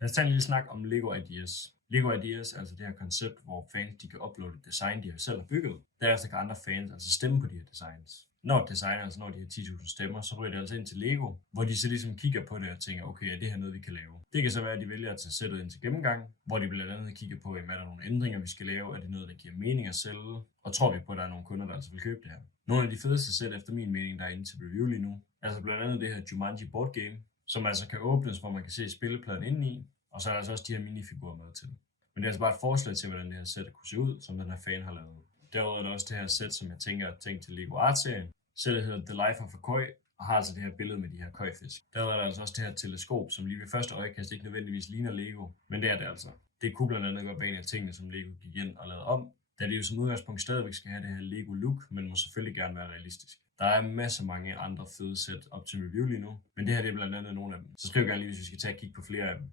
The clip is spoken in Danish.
Lad os tage en lille snak om Lego Ideas. Lego Ideas er altså det her koncept, hvor fans de kan uploade et design, de har selv har bygget. Derefter kan andre fans altså stemme på de her designs. Når et design altså når de her 10.000 stemmer, så ryger det altså ind til Lego, hvor de så ligesom kigger på det og tænker, okay, er det her noget, vi kan lave? Det kan så være, at de vælger at tage sættet ind til gennemgang, hvor de blandt andet kigger på, er der nogle ændringer, vi skal lave? Er det noget, der giver mening at sælge? Og tror vi på, at der er nogle kunder, der altså vil købe det her? Nogle af de fedeste sæt, efter min mening, der er inde til review lige nu, altså blandt andet det her Jumanji board game, som altså kan åbnes, hvor man kan se spillepladen indeni, og så er der altså også de her minifigurer med til. Men det er altså bare et forslag til, hvordan det her sæt kunne se ud, som den her fan har lavet. Derudover er der også det her sæt, som jeg tænker er tænkt til Lego Art-serien. Sættet hedder The Life of a Koi, og har altså det her billede med de her køjfisk. Derudover er der altså også det her teleskop, som lige ved første øjekast ikke nødvendigvis ligner Lego, men det er det altså. Det kunne blandt andet godt være en af tingene, som Lego gik ind og lavede om, da det jo som udgangspunkt stadigvæk skal have det her Lego look, men må selvfølgelig gerne være realistisk. Der er masser mange andre fede sæt op til review lige nu, men det her det er blandt andet nogle af dem. Så skriv gerne lige, hvis vi skal tage og kigge på flere af dem.